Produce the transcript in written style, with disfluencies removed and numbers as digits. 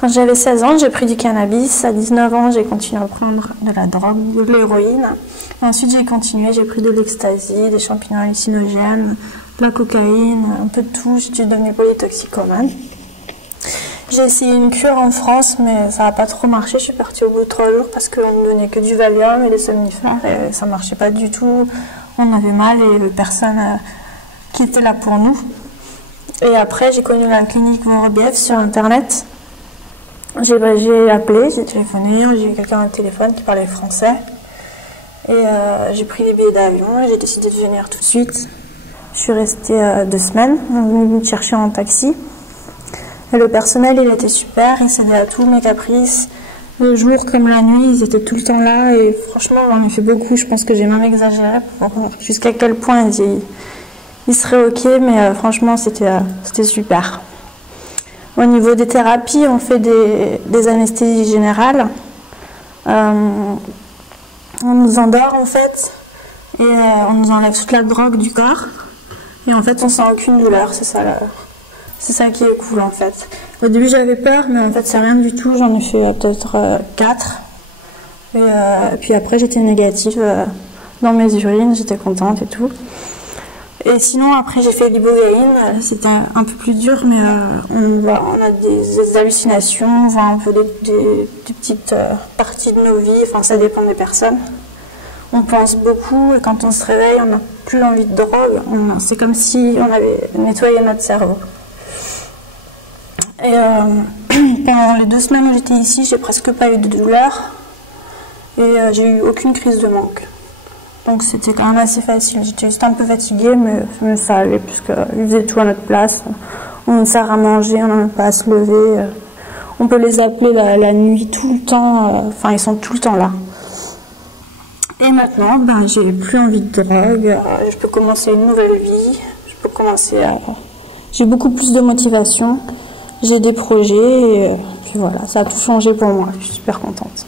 Quand j'avais 16 ans, j'ai pris du cannabis. À 19 ans, j'ai continué à prendre de la drogue, de l'héroïne. Ensuite, j'ai continué, j'ai pris de l'ecstasy, des champignons hallucinogènes, de la cocaïne, un peu de tout. J'ai dû devenir polytoxicomane. J'ai essayé une cure en France, mais ça n'a pas trop marché. Je suis partie au bout de 3 jours parce qu'on ne donnait que du Valium et des somnifères et ça ne marchait pas du tout. On avait mal et il n'y avait personne qui était là pour nous. Et après, j'ai connu la clinique Vorobiev sur Internet. J'ai appelé, j'ai téléphoné, j'ai eu quelqu'un au téléphone qui parlait français. Et j'ai pris les billets d'avion et j'ai décidé de venir tout de suite. Je suis restée 2 semaines, on est venu me chercher en taxi. Et le personnel, il était super, il cédait à tous mes caprices. Le jour comme la nuit, ils étaient tout le temps là et franchement, on en a fait beaucoup. Je pense que j'ai même exagéré pour jusqu'à quel point ils seraient ok, mais franchement, c'était super. Au niveau des thérapies, on fait des anesthésies générales. On nous endort en fait et on nous enlève toute la drogue du corps. Et en fait, on sent aucune douleur, c'est ça qui est cool en fait. Au début, j'avais peur, mais en fait, c'est rien du tout. J'en ai fait peut-être 4. Et puis après, j'étais négative dans mes urines, j'étais contente et tout. Et sinon, après, j'ai fait l'ibogaïne. C'était un peu plus dur, mais on a des hallucinations, on voit un peu des petites parties de nos vies. Enfin, ça dépend des personnes. On pense beaucoup et quand on se réveille, on n'a plus envie de drogue. C'est comme si on avait nettoyé notre cerveau. Et pendant les 2 semaines où j'étais ici, j'ai presque pas eu de douleur et j'ai eu aucune crise de manque. Donc c'était quand même assez facile. J'étais juste un peu fatiguée, mais ça allait puisqu'ils faisaient tout à notre place. On nous sert à manger, on n'a même pas à se lever. On peut les appeler la nuit tout le temps. Enfin, ils sont tout le temps là. Et maintenant, j'ai plus envie de drogue. Je peux commencer une nouvelle vie. J'ai beaucoup plus de motivation. J'ai des projets et puis voilà, ça a tout changé pour moi. Je suis super contente.